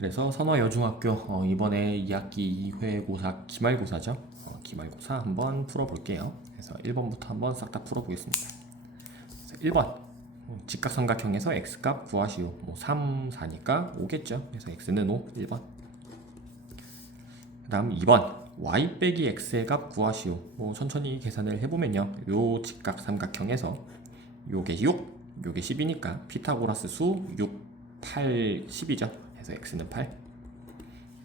그래서 선화여중학교 이번에 2학기 2회고사 기말고사죠. 기말고사 한번 풀어볼게요. 그래서 1번부터 한번 싹 다 풀어보겠습니다. 1번 직각삼각형에서 x값 구하시오. 3, 4니까 5겠죠. 그래서 x는 5, 1번. 그 다음 2번 y 빼기 x의 값 구하시오. 천천히 계산을 해보면요, 요 직각삼각형에서 요게 6, 요게 10이니까 피타고라스 수 6, 8, 10이죠. 그래서 x는 8.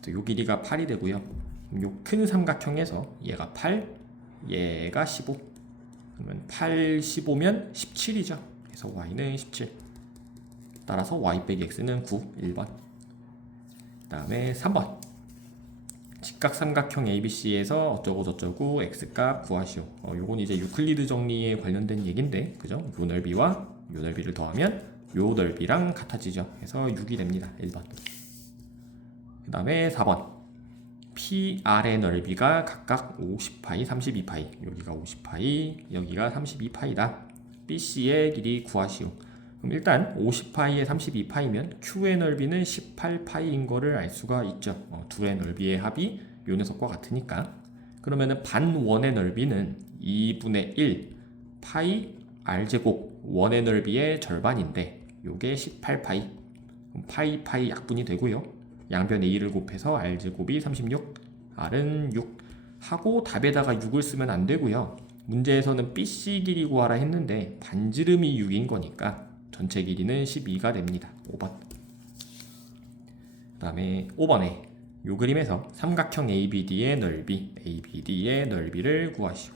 요 길이가 8이 되고요. 요 큰 삼각형에서 얘가 8, 얘가 15. 그러면 8, 15면 17이죠. 그래서 y는 17. 따라서 y 빼기 x는 9, 1번. 그 다음에 3번 직각삼각형 ABC에서 어쩌고저쩌고 x값 구하시오. 요건 이제 유클리드 정리에 관련된 얘긴데, 그죠? 요 넓이와 요 넓이를 더하면 요 넓이랑 같아지죠. 그래서 6이 됩니다. 1번. 그 다음에 4번 PR의 넓이가 각각 50파이, 32파이. 여기가 50파이, 여기가 32파이다. BC의 길이 구하시오. 그럼 일단 50파이에 32파이면 Q의 넓이는 18파이인 거를 알 수가 있죠. 둘의 넓이의 합이 요 녀석과 같으니까. 그러면은 반원의 넓이는 2분의 1 파이 R제곱 원의 넓이의 절반인데 요게 18파이. 파이 파이 약분이 되고요. 양변에 2를 곱해서 R제곱이 36, R은 6 하고 답에다가 6을 쓰면 안 되고요. 문제에서는 BC 길이 구하라 했는데 반지름이 6인 거니까 전체 길이는 12가 됩니다. 5번. 그 다음에 5번에 요 그림에서 삼각형 ABD의 넓이를 구하시오.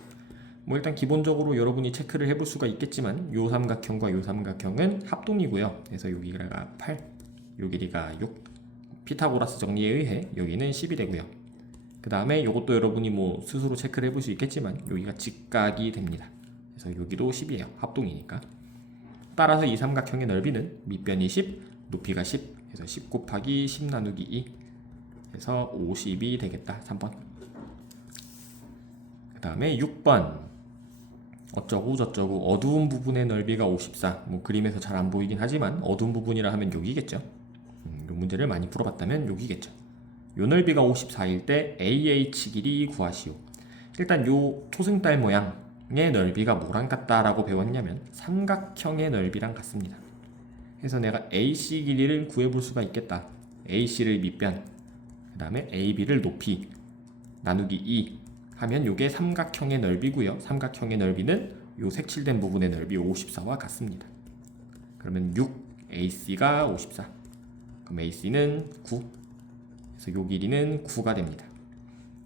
일단 기본적으로 여러분이 체크를 해볼 수가 있겠지만 요 삼각형과 요 삼각형은 합동이고요. 그래서 요 길이가 8, 요 길이가 6. 피타고라스 정리에 의해 여기는 10이 되고요. 그 다음에 요것도 여러분이 스스로 체크를 해볼 수 있겠지만 여기가 직각이 됩니다. 그래서 여기도 10이에요. 합동이니까. 따라서 이 삼각형의 넓이는 밑변이 10, 높이가 10. 그래서 10 곱하기 10 나누기 2. 그래서 50이 되겠다. 3번. 그 다음에 6번 어쩌고 저쩌고 어두운 부분의 넓이가 54. 그림에서 잘 안 보이긴 하지만 어두운 부분이라 하면 여기겠죠. 이 문제를 많이 풀어봤다면 여기겠죠. 요 넓이가 54일 때 AH 길이 구하시오. 일단 요 초승달 모양의 넓이가 뭐랑 같다라고 배웠냐면 삼각형의 넓이랑 같습니다. 그래서 내가 AC 길이를 구해볼 수가 있겠다. AC를 밑변, 그 다음에 AB를 높이 나누기 2 하면 요게 삼각형의 넓이고요. 삼각형의 넓이는 요 색칠된 부분의 넓이 54와 같습니다. 그러면 6 AC가 54. 그럼 AC는 9. 그래서 요 길이는 9가 됩니다.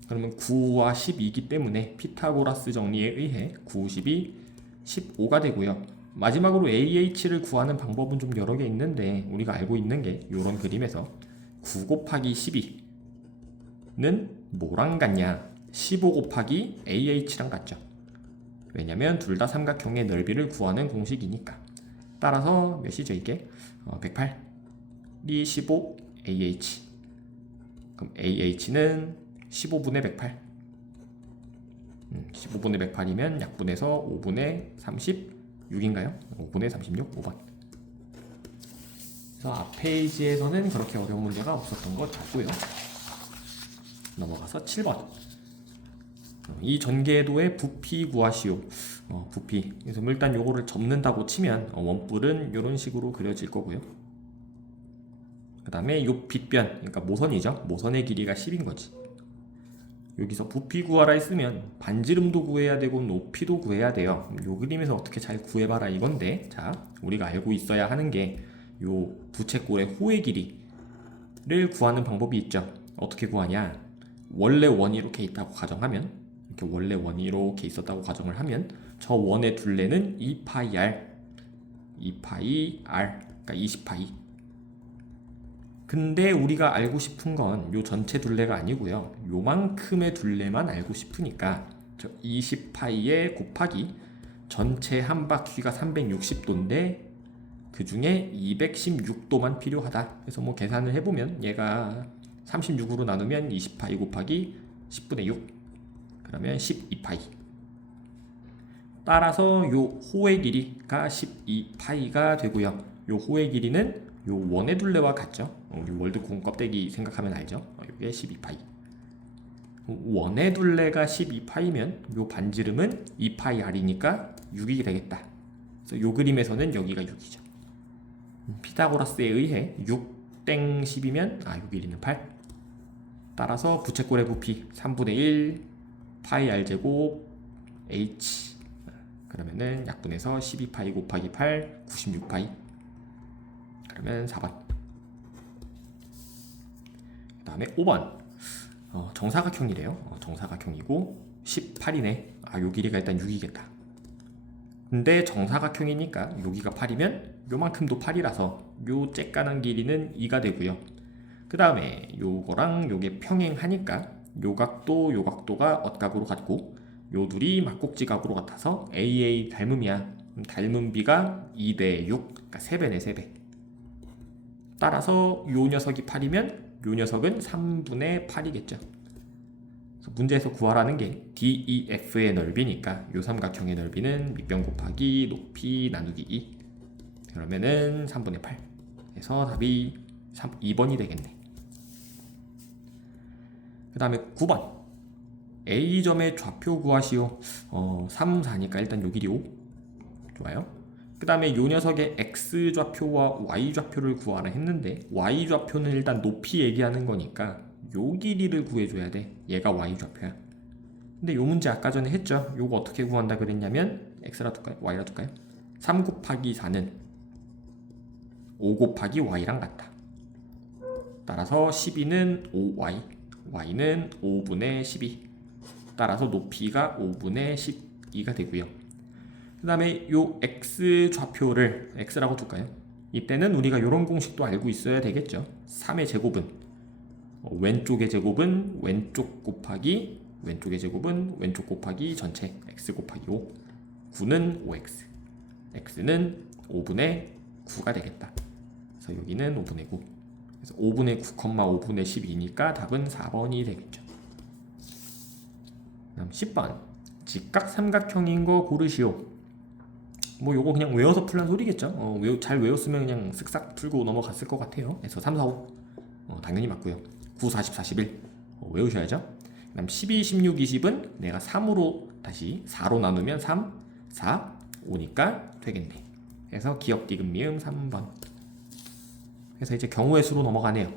그러면 9와 10이기 때문에 피타고라스 정리에 의해 9, 10이 15가 되고요. 마지막으로 AH를 구하는 방법은 좀 여러 개 있는데 우리가 알고 있는 게 요런 그림에서 9 곱하기 12는 뭐랑 같냐? 15 곱하기 AH랑 같죠. 왜냐면 둘 다 삼각형의 넓이를 구하는 공식이니까. 따라서 몇이죠 이게? 108이 15 AH. 그럼 AH는 15분의 108. 15분의 108이면 약분해서 5분의 36인가요? 5분의 36, 5번. 그래서 앞 페이지에서는 그렇게 어려운 문제가 없었던 것 같고요. 넘어가서 7번. 이 전개도의 부피 구하시오. 부피. 그래서 일단 요거를 접는다고 치면 원뿔은 이런 식으로 그려질 거고요. 그 다음에 요 빗변, 그러니까 모선이죠. 모선의 길이가 10인 거지. 여기서 부피 구하라 했으면 반지름도 구해야 되고 높이도 구해야 돼요. 요 그림에서 어떻게 잘 구해봐라 이건데, 자, 우리가 알고 있어야 하는 게 요 부채꼴의 호의 길이를 구하는 방법이 있죠. 어떻게 구하냐? 원래 원이 이렇게 있다고 가정하면, 이렇게 원래 원이 이렇게 있었다고 가정을 하면 저 원의 둘레는 2파이 r, 2파이 r, 그러니까 20파이. 근데 우리가 알고 싶은 건 요 전체 둘레가 아니고요. 요만큼의 둘레만 알고 싶으니까 저 20파이에 곱하기 전체 한 바퀴가 360도인데 그 중에 216도만 필요하다. 그래서 계산을 해보면 얘가 36으로 나누면 20파이 곱하기 10분의 6. 그러면 12파이. 따라서 요 호의 길이가 12파이가 되고요. 요 호의 길이는 요 원의 둘레와 같죠? 우리 월드콘 껍데기 생각하면 알죠? 요게 12파이. 원의 둘레가 12파이면 요 반지름은 2파이 r이니까 6이 되겠다. 그래서 요 그림에서는 여기가 6이죠. 피타고라스에 의해 6땡 10이면 요 길이는 8. 따라서 부채꼴의 부피 3분의 1 파이 r 제곱 h. 그러면은 약분해서 12파이 곱하기 8 96파이. 그러면 4번. 그 다음에 5번. 정사각형이래요. 정사각형이고 18이네. 요 길이가 일단 6이겠다. 근데 정사각형이니까 여기가 8이면 요만큼도 8이라서 요 쬐까는 길이는 2가 되고요. 그 다음에 요거랑 요게 평행하니까 요 각도가 엇각으로 같고 요 둘이 막꼭지각으로 같아서 AA 닮음이야. 닮은 비가 2대 6, 그러니까 3배네 3배. 따라서 요 녀석이 8이면 요 녀석은 3분의 8이겠죠. 문제에서 구하라는 게 DEF의 넓이니까 요 삼각형의 넓이는 밑변 곱하기 높이 나누기 2. 그러면은 3분의 8. 그래서 답이 2번이 되겠네. 그 다음에 9번. A점의 좌표 구하시오. 3, 4니까 일단 요 길이 5. 좋아요. 그 다음에 요 녀석의 X좌표와 Y좌표를 구하라 했는데 Y좌표는 일단 높이 얘기하는 거니까 요 길이를 구해줘야 돼. 얘가 Y좌표야. 근데 요 문제 아까 전에 했죠. 요거 어떻게 구한다 그랬냐면 X라 둘까요? Y라 둘까요? 3 곱하기 4는 5 곱하기 Y랑 같다. 따라서 12는 5Y, Y는 5분의 12. 따라서 높이가 5분의 12가 되고요. 그 다음에 요 X좌표를 X라고 둘까요? 이때는 우리가 이런 공식도 알고 있어야 되겠죠. 3의 제곱은 왼쪽의 제곱은 왼쪽 곱하기 왼쪽의 제곱은 왼쪽 곱하기 전체 x 곱하기 5. 9는 5x. x는 5분의 9가 되겠다. 그래서 여기는 5분의 9. 그래서 5분의 9, 5분의 12니까 답은 4번이 되겠죠. 다음 10번. 직각 삼각형인 거 고르시오. 뭐 요거 그냥 외워서 풀란 소리겠죠. 잘 외웠으면 그냥 쓱싹 풀고 넘어갔을 것 같아요. 그래서 3, 4, 5 당연히 맞고요. 9, 40, 41 외우셔야죠. 그 다음 12, 16, 20은 내가 3으로 다시 4로 나누면 3, 4, 5니까 되겠네. 그래서 기억, 디귿, 미음 3번. 그래서 이제 경우의 수로 넘어가네요.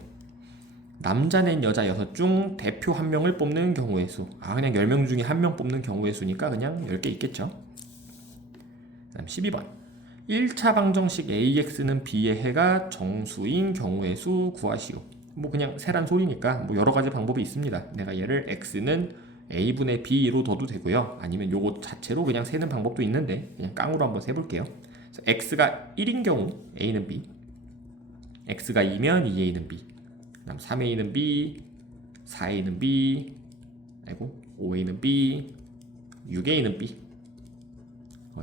남자 넷 여자 6 중 대표 1명을 뽑는 경우의 수. 그냥 10명 중에 1명 뽑는 경우의 수니까 그냥 10개 있겠죠. 그 다음 12번. 1차 방정식 AX는 B의 해가 정수인 경우의 수 구하시오. 뭐 그냥 세란 소리니까 뭐 여러 가지 방법이 있습니다. 내가 얘를 X는 A분의 B로 둬도 되고요. 아니면 요거 자체로 그냥 세는 방법도 있는데 그냥 깡으로 한번 세볼게요. 그래서 X가 1인 경우 A는 B, X가 2면 2A는 B, 그 다음 3A는 B, 4A는 B, 5A는 B, 6A는 B.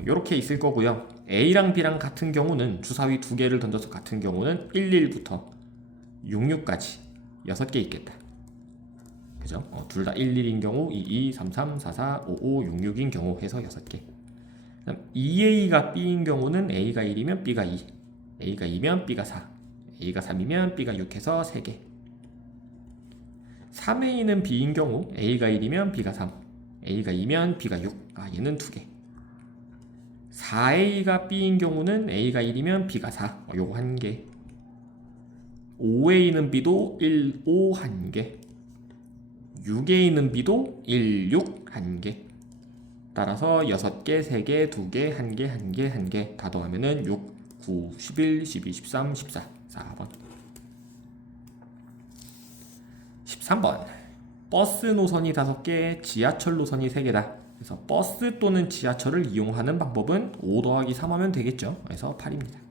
요렇게 있을 거고요. A랑 B랑 같은 경우는 주사위 2개를 던져서 같은 경우는 1, 1부터 66까지 6개 있겠다. 그죠? 둘 다 1, 1인 경우 2, 2, 3, 3, 4, 4, 5, 5, 6, 6인 경우 해서 6개. 그다음 2A가 B인 경우는 A가 1이면 B가 2, A가 2면 B가 4, A가 3이면 B가 6 해서 3개. 3A는 B인 경우 A가 1이면 B가 3, A가 2면 B가 6. 얘는 2개. 4A가 B인 경우는 A가 1이면 B가 4. 요거 1개. 5A는 B도 1, 5 1개. 6A는 B도 1, 6 1개. 따라서 6개, 3개, 2개, 1개, 1개, 1개 다 더하면은 6, 9, 11, 12, 13, 14. 4번. 13번. 버스 노선이 5개, 지하철 노선이 3개다. 그래서 버스 또는 지하철을 이용하는 방법은 5 더하기 3 하면 되겠죠. 그래서 8입니다.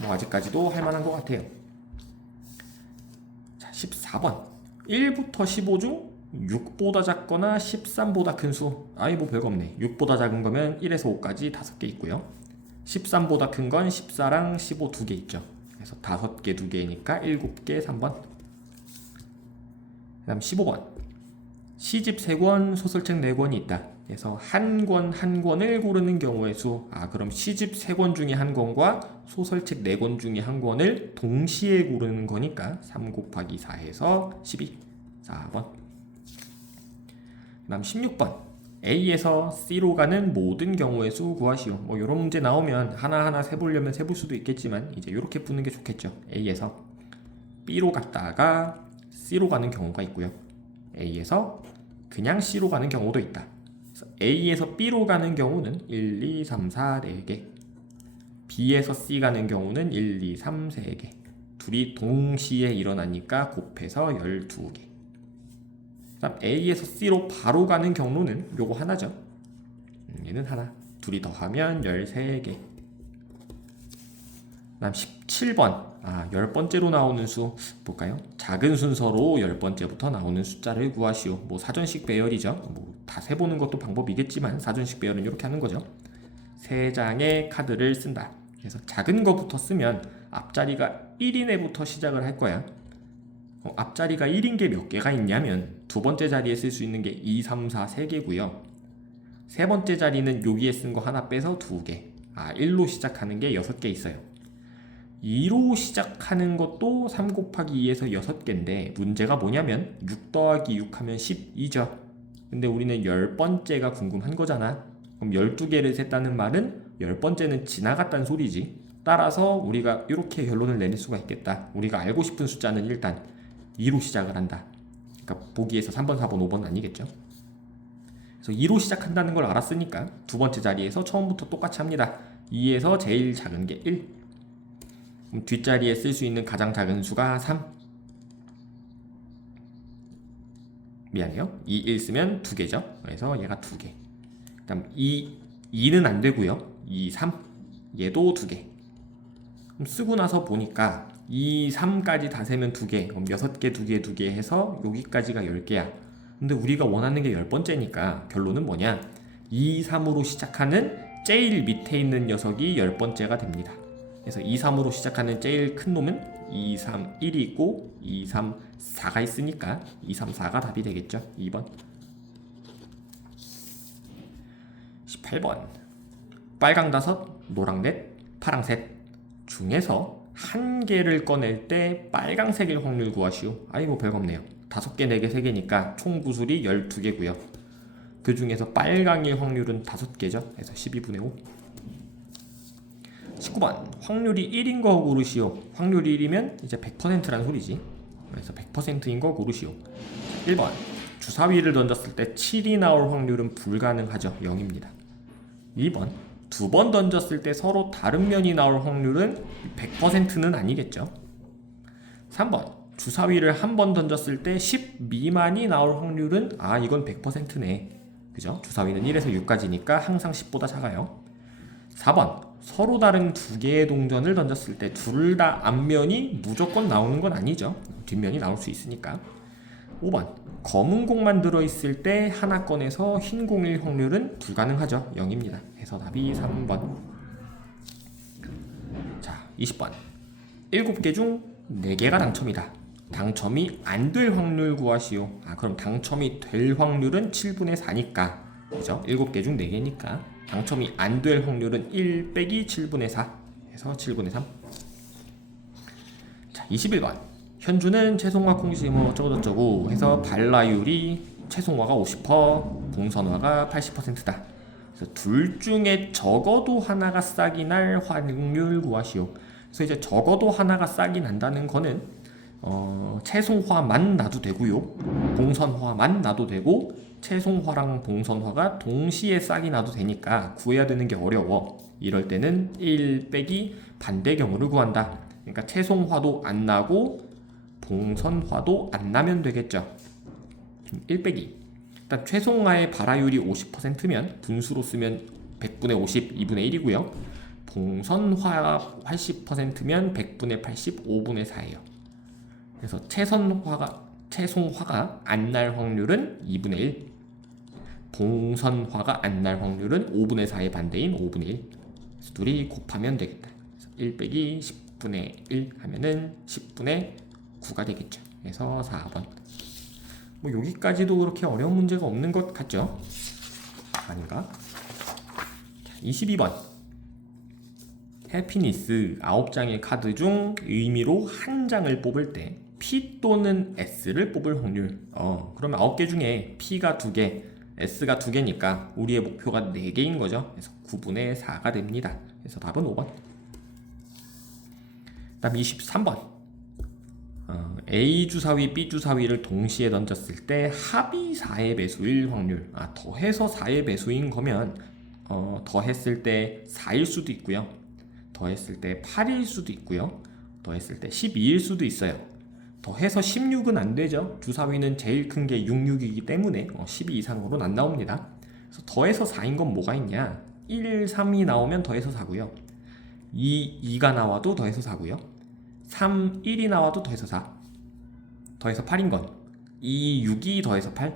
뭐 아직까지도 할만한 것 같아요. 자, 14번. 1부터 15 중 6보다 작거나 13보다 큰 수. 뭐 별거 없네. 6보다 작은 거면 1에서 5까지 5개 있고요. 13보다 큰 건 14랑 15 2개 있죠. 그래서 5개 2개니까 7개 3번. 그 다음 15번. 시집 3권, 소설책 4권이 있다. 그래서 한 권을 고르는 경우의 수. 그럼 시집 3권 중에 한 권과 소설책 4권 중에 한 권을 동시에 고르는 거니까 3 곱하기 4 해서 12. 4번. 그 다음 16번. A에서 C로 가는 모든 경우의 수 구하시오. 이런 문제 나오면 하나하나 세보려면 세볼 수도 있겠지만 이제 이렇게 푸는 게 좋겠죠. A에서 B로 갔다가 C로 가는 경우가 있고요. A에서 그냥 C로 가는 경우도 있다. A에서 B로 가는 경우는 1, 2, 3, 4, 4개. B에서 C 가는 경우는 1, 2, 3, 3개. 둘이 동시에 일어나니까 곱해서 12개. 그다음 A에서 C로 바로 가는 경로는 요거 하나죠. 얘는 하나. 둘이 더하면 13개. 그다음 17번. 10번째로 나오는 수 볼까요? 작은 순서로 10번째부터 나오는 숫자를 구하시오. 사전식 배열이죠. 다 세보는 것도 방법이겠지만 사전식 배열은 이렇게 하는 거죠. 3장의 카드를 쓴다. 그래서 작은 거부터 쓰면 앞자리가 1인 애부터 시작을 할 거야. 앞자리가 1인 게 몇 개가 있냐면 두 번째 자리에 쓸 수 있는 게 2, 3, 4, 3개고요. 세 번째 자리는 여기에 쓴 거 하나 빼서 2개. 1로 시작하는 게 6개 있어요. 2로 시작하는 것도 3 곱하기 2에서 6개인데 문제가 뭐냐면 6 더하기 6 하면 12죠. 근데 우리는 10번째가 궁금한 거잖아. 그럼 12개를 셌다는 말은 10번째는 지나갔다는 소리지. 따라서 우리가 이렇게 결론을 내릴 수가 있겠다. 우리가 알고 싶은 숫자는 일단 2로 시작을 한다. 그러니까 보기에서 3번, 4번, 5번 아니겠죠. 그래서 2로 시작한다는 걸 알았으니까 두 번째 자리에서 처음부터 똑같이 합니다. 2에서 제일 작은 게 1. 그럼 뒷자리에 쓸 수 있는 가장 작은 수가 3. 미안해요. 2, 1 쓰면 2개죠. 그래서 얘가 2개. 그 다음 2는 안 되고요. 2, 3. 얘도 2개. 그럼 쓰고 나서 보니까 2, 3까지 다 세면 2개. 그럼 6개, 2개, 2개 해서 여기까지가 10개야. 근데 우리가 원하는 게 10번째니까 결론은 뭐냐? 2, 3으로 시작하는 제일 밑에 있는 녀석이 10번째가 됩니다. 그래서 2, 3으로 시작하는 제일 큰 놈은 2, 3, 1이 있고 2, 3, 4가 있으니까 2, 3, 4가 답이 되겠죠. 2번. 18번. 빨강 5, 노랑 넷, 파랑 셋 중에서 한 개를 꺼낼 때 빨강색일 확률 구하시오. 별거 없네요. 5개, 4개, 3개니까 총 구술이 12개고요. 그 중에서 빨강일 확률은 5개죠. 그래서 12분의 5. 19번. 확률이 1인 거 고르시오. 확률이 1이면 이제 100%라는 소리지. 그래서 100%인 거 고르시오. 1번. 주사위를 던졌을 때 7이 나올 확률은 불가능하죠. 0입니다. 2번. 2번 던졌을 때 서로 다른 면이 나올 확률은 100%는 아니겠죠. 3번. 주사위를 한 번 던졌을 때 10 미만이 나올 확률은 이건 100%네. 그죠? 주사위는 1에서 6까지니까 항상 10보다 작아요. 4번. 서로 다른 2개의 동전을 던졌을 때 둘 다 앞면이 무조건 나오는 건 아니죠. 뒷면이 나올 수 있으니까. 5번. 검은 공만 들어있을 때 하나 꺼내서 흰 공일 확률은 불가능하죠. 0입니다. 그래서 답이 3번. 자, 20번. 7개 중 4개가 당첨이다. 당첨이 안 될 확률 구하시오. 그럼 당첨이 될 확률은 7분의 4니까. 그죠? 7개 중 4개니까. 당첨이 안 될 확률은 1 빼기 7분의 4 해서 7분의 3. 자, 21번. 현주는 채송화 콩씨 어쩌고저쩌고 해서 발라율이 채송화가 50%, 봉선화가 80%다. 그래서 둘 중에 적어도 하나가 싹이 날 확률 구하시오. 그래서 이제 적어도 하나가 싹이 난다는 거는 채송화만 놔도 되고요. 봉선화만 놔도 되고 채송화랑 봉선화가 동시에 싹이 나도 되니까 구해야 되는 게 어려워. 이럴 때는 1 빼기 반대 경우를 구한다. 그러니까 채송화도 안 나고 봉선화도 안 나면 되겠죠. 1 빼기. 일단 채송화의 발화율이 50%면 분수로 쓰면 100분의 50, 2분의 1이고요. 봉선화가 80%면 100분의 80, 5분의 4예요. 그래서 채송화가 안 날 확률은 2분의 1. 봉선화가 안 날 확률은 5분의 4의 반대인 5분의 1. 그래서 둘이 곱하면 되겠다. 1 빼기 10분의 1 하면은 10분의 9가 되겠죠. 그래서 4번. 여기까지도 그렇게 어려운 문제가 없는 것 같죠? 아닌가? 22번. 해피니스 9장의 카드 중 의미로 한 장을 뽑을 때 P 또는 S를 뽑을 확률. 그러면 9개 중에 P가 2개, S가 2개니까 우리의 목표가 4개인 거죠. 그래서 9분의 4가 됩니다. 그래서 답은 5번. 다음 23번. A 주사위, B 주사위를 동시에 던졌을 때 합이 4의 배수일 확률. 더해서 4의 배수인 거면 더했을 때 4일 수도 있고요. 더했을 때 8일 수도 있고요. 더했을 때 12일 수도 있어요. 더해서 16은 안 되죠. 주사위는 제일 큰 게 66이기 때문에 12 이상으로는 안 나옵니다. 그래서 더해서 4인 건 뭐가 있냐? 1, 3이 나오면 더해서 4고요. 2, 2가 나와도 더해서 4고요. 3, 1이 나와도 더해서 4. 더해서 8인 건 2, 6이 더해서 8.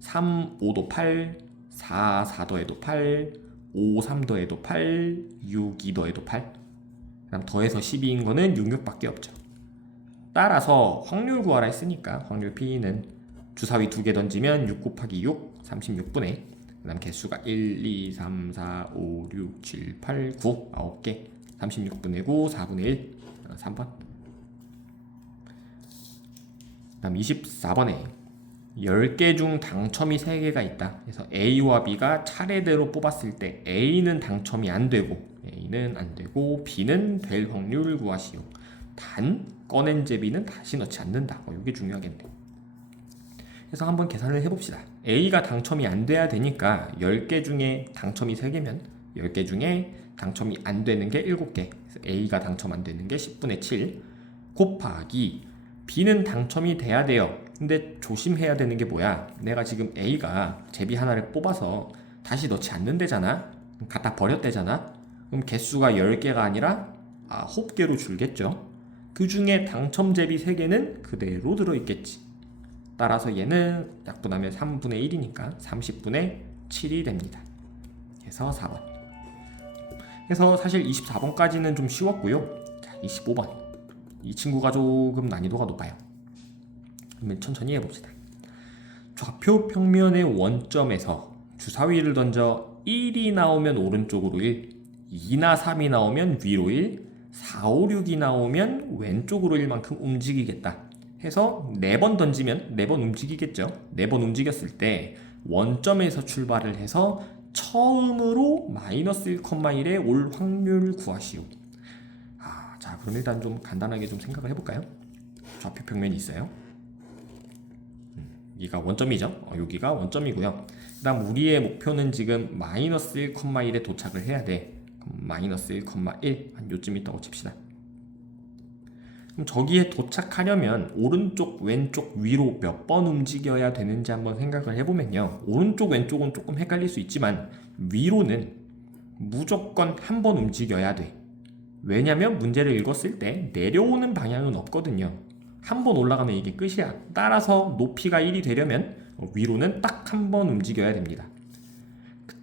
3, 5도 8. 4, 4 더해도 8. 5, 3 더해도 8. 6, 2 더해도 8. 그다음 더해서 12인 거는 6, 6밖에 없죠. 따라서 확률 구하라 했으니까 확률 P는 주사위 2개 던지면 6 곱하기 6, 36분의 그 다음 개수가 1, 2, 3, 4, 5, 6, 7, 8, 9 9개 36분의 9, 4분의 1 3번. 그 다음 24번에 10개 중 당첨이 3개가 있다. 그래서 A와 B가 차례대로 뽑았을 때 A는 당첨이 안 되고 B는 될 확률을 구하시오. 단 꺼낸 제비는 다시 넣지 않는다. 이게 중요하겠네요. 그래서 한번 계산을 해봅시다. A가 당첨이 안 돼야 되니까 10개 중에 당첨이 3개면 10개 중에 당첨이 안 되는 게 7개. 그래서 A가 당첨 안 되는 게 10분의 7 곱하기 B는 당첨이 돼야 돼요. 근데 조심해야 되는 게 뭐야? 내가 지금 A가 제비 하나를 뽑아서 다시 넣지 않는다잖아. 갖다 버렸대잖아. 그럼 개수가 10개가 아니라 9개로 줄겠죠. 그 중에 당첨 제비 3개는 그대로 들어있겠지. 따라서 얘는 약분하면 3분의 1이니까 30분의 7이 됩니다. 그래서 4번. 그래서 사실 24번까지는 좀 쉬웠고요. 자, 25번. 이 친구가 조금 난이도가 높아요. 그러면 천천히 해봅시다. 좌표 평면의 원점에서 주사위를 던져 1이 나오면 오른쪽으로 1, 2나 3이 나오면 위로 1, 4, 5, 6이 나오면 왼쪽으로 1만큼 움직이겠다 해서 4번 던지면 4번 움직이겠죠. 4번 움직였을 때 원점에서 출발을 해서 처음으로 마이너스 1,1에 올 확률 구하시오. 자, 그럼 일단 좀 간단하게 좀 생각을 해볼까요? 좌표 평면이 있어요. 여기가 원점이죠. 여기가 원점이고요. 그 다음 우리의 목표는 지금 마이너스 1,1에 도착을 해야 돼. 마이너스 1,1 한 요쯤 있다고 칩시다. 그럼 저기에 도착하려면 오른쪽, 왼쪽, 위로 몇 번 움직여야 되는지 한번 생각을 해보면요. 오른쪽, 왼쪽은 조금 헷갈릴 수 있지만 위로는 무조건 한 번 움직여야 돼. 왜냐면 문제를 읽었을 때 내려오는 방향은 없거든요. 한 번 올라가면 이게 끝이야. 따라서 높이가 1이 되려면 위로는 딱 한 번 움직여야 됩니다.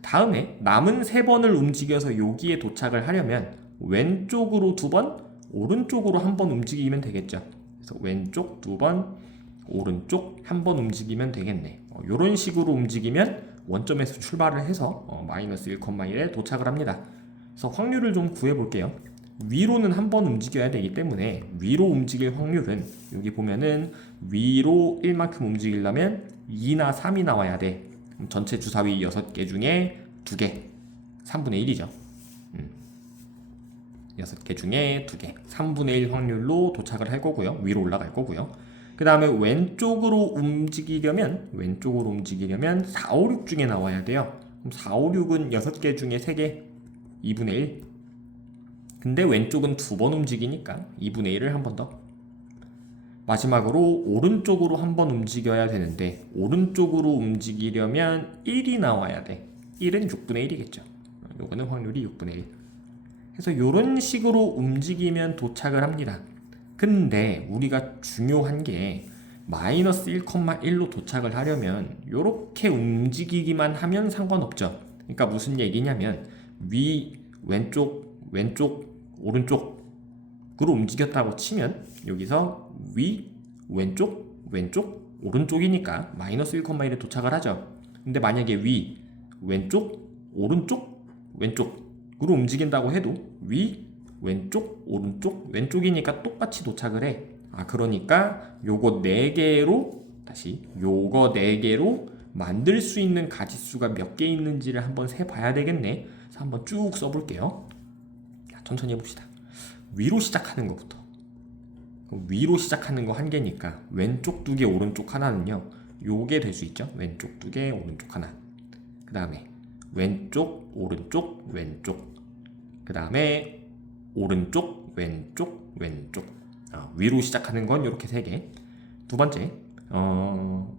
다음에 남은 3번을 움직여서 여기에 도착을 하려면 왼쪽으로 2번, 오른쪽으로 1번 움직이면 되겠죠. 그래서 왼쪽 2번, 오른쪽 1번 움직이면 되겠네. 이런 식으로 움직이면 원점에서 출발을 해서 마이너스 1,1에 도착을 합니다. 그래서 확률을 좀 구해볼게요. 위로는 1번 움직여야 되기 때문에 위로 움직일 확률은 여기 보면은 위로 1만큼 움직이려면 2나 3이 나와야 돼. 전체 주사위 6개 중에 2개 3분의 1이죠. 6개 중에 2개 3분의 1 확률로 도착을 할 거고요. 위로 올라갈 거고요. 그 다음에 왼쪽으로 움직이려면 4, 5, 6 중에 나와야 돼요. 그럼 4, 5, 6은 6개 중에 3개 2분의 1. 근데 왼쪽은 2번 움직이니까 2분의 1을 한 번 더. 마지막으로 오른쪽으로 한 번 움직여야 되는데 오른쪽으로 움직이려면 1이 나와야 돼. 1은 6분의 1이겠죠. 요거는 확률이 6분의 1. 그래서 이런 식으로 움직이면 도착을 합니다. 근데 우리가 중요한 게 마이너스 1,1로 도착을 하려면 이렇게 움직이기만 하면 상관없죠. 그러니까 무슨 얘기냐면 왼쪽, 오른쪽으로 움직였다고 치면 여기서 왼쪽, 오른쪽이니까 마이너스 1,1에 도착을 하죠. 근데 만약에 왼쪽, 오른쪽, 왼쪽으로 움직인다고 해도 위, 왼쪽, 오른쪽, 왼쪽이니까 똑같이 도착을 해. 그러니까 요거 4개로 요거 4개로 만들 수 있는 가짓수가 몇 개 있는지를 한번 세봐야 되겠네. 그래서 한번 쭉 써볼게요. 천천히 해봅시다. 위로 시작하는 것부터. 위로 시작하는 거 1개니까 왼쪽 2개, 오른쪽 하나는요. 요게 될 수 있죠. 왼쪽 2개, 오른쪽 하나. 그 다음에 왼쪽, 오른쪽, 왼쪽. 그 다음에 오른쪽, 왼쪽, 왼쪽. 위로 시작하는 건 이렇게 3개. 두 번째,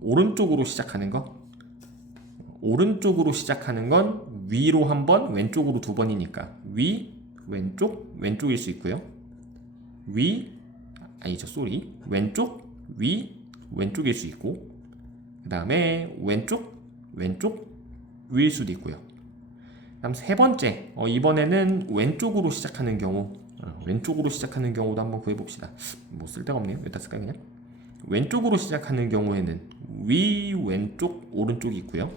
오른쪽으로 시작하는 거. 오른쪽으로 시작하는 건 위로 한 번, 왼쪽으로 2번이니까 위, 왼쪽, 왼쪽일 수 있고요. 왼쪽, 위, 왼쪽일 수 있고, 그 다음에 왼쪽, 위일 수도 있고요. 다음 3번째, 이번에는 왼쪽으로 시작하는 경우, 왼쪽으로 시작하는 경우도 한번 구해봅시다. 뭐 쓸데가 없네요. 여기다 쓸까 그냥? 왼쪽으로 시작하는 경우에는 위, 왼쪽, 오른쪽이 있고요.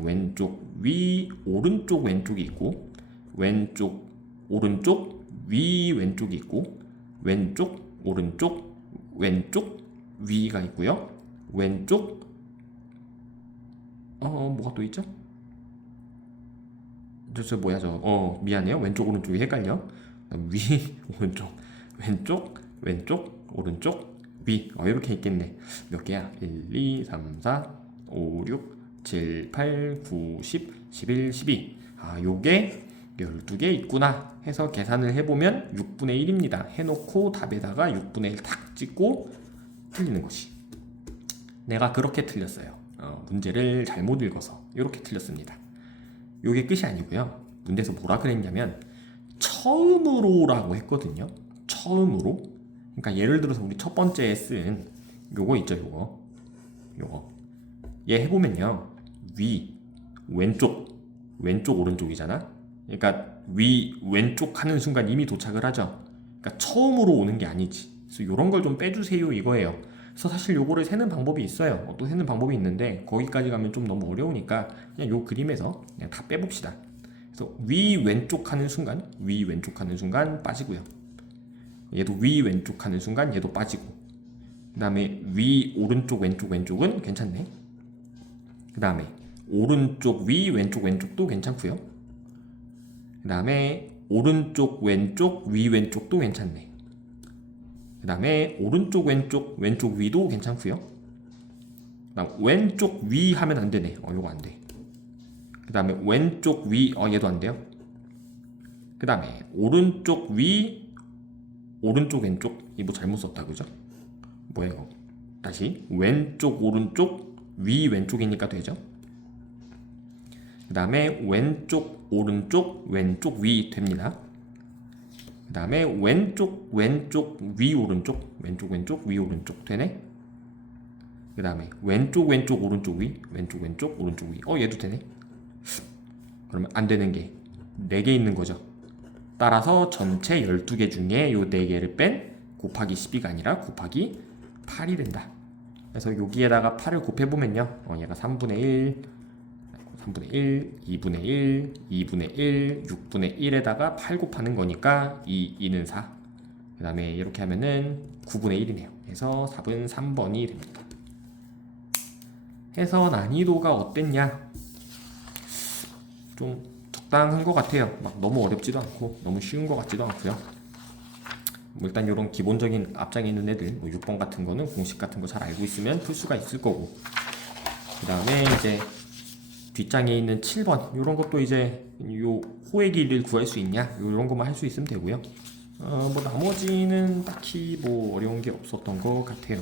왼쪽, 위, 오른쪽, 왼쪽이 있고, 왼쪽, 오른쪽, 위, 왼쪽이 있고, 왼쪽, 오른쪽, 왼쪽, 위가 있고요. 왼쪽, 뭐가 또 있죠? 미안해요. 왼쪽, 오른쪽이 헷갈려. 위, 왼쪽, 오른쪽, 위. 이렇게 있겠네. 몇 개야? 1, 2, 3, 4, 5, 6, 7, 8, 9, 10, 11, 12. 요게 12개 있구나 해서 계산을 해보면 6분의 1입니다. 해놓고 답에다가 6분의 1 탁 찍고 틀리는 것이. 내가 그렇게 틀렸어요. 문제를 잘못 읽어서 이렇게 틀렸습니다. 요게 끝이 아니고요. 문제에서 뭐라 그랬냐면 처음으로라고 했거든요. 처음으로. 그러니까 예를 들어서 우리 첫 번째에 쓴 요거 있죠. 요거 얘 해보면요. 위, 왼쪽, 오른쪽이잖아. 그러니까 위, 왼쪽 하는 순간 이미 도착을 하죠. 그러니까 처음으로 오는 게 아니지. 그래서 이런 걸 좀 빼주세요 이거예요. 그래서 사실 요거를 세는 방법이 있어요. 또 세는 방법이 있는데 거기까지 가면 좀 너무 어려우니까 그냥 요 그림에서 그냥 다 빼봅시다. 그래서 위, 왼쪽 하는 순간 빠지고요. 얘도 위, 왼쪽 하는 순간 얘도 빠지고, 그 다음에 위, 오른쪽, 왼쪽은 괜찮네. 그 다음에 오른쪽, 위, 왼쪽도 괜찮고요. 그 다음에 오른쪽, 왼쪽, 위, 왼쪽도 괜찮네. 그 다음에 오른쪽, 왼쪽, 위도 괜찮고요. 그 다음 왼쪽, 위 하면 안 되네. 요거 안 돼. 그 다음에 왼쪽, 위, 얘도 안 돼요. 그 다음에 오른쪽, 위, 오른쪽, 이거 잘못 썼다, 그죠? 뭐야 이거? 다시 왼쪽, 오른쪽, 위, 왼쪽이니까 되죠? 그 다음에 왼쪽, 오른쪽, 왼쪽, 위 됩니다. 그 다음에 왼쪽, 위, 오른쪽, 위, 오른쪽 되네. 그 다음에 왼쪽, 오른쪽, 위, 오른쪽, 위. 얘도 되네. 그러면 안 되는 게 4개 있는 거죠. 따라서 전체 12개 중에 요 4개를 뺀 곱하기 12가 아니라 곱하기 8이 된다. 그래서 여기에다가 8을 곱해보면요. 얘가 3분의 1, 2분의 1, 2분의 1, 6분의 1에다가 8 곱하는 거니까 2는 4. 그 다음에 이렇게 하면은 9분의 1이네요. 그래서 답은 3번이 됩니다. 해서 난이도가 어땠냐? 좀 적당한 것 같아요. 막 너무 어렵지도 않고 너무 쉬운 것 같지도 않고요. 일단 이런 기본적인 앞장에 있는 애들 6번 같은 거는 공식 같은 거 잘 알고 있으면 풀 수가 있을 거고, 그 다음에 이제 뒷장에 있는 7번 이런 것도 이제 요 호의 길이를 구할 수 있냐 이런 것만 할 수 있으면 되고요. 뭐 나머지는 딱히 뭐 어려운 게 없었던 것 같아요.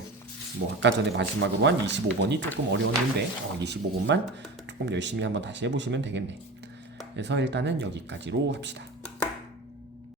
뭐 아까 전에 마지막으로 한 25번이 조금 어려웠는데 25번만 조금 열심히 한번 다시 해보시면 되겠네. 그래서 일단은 여기까지로 합시다.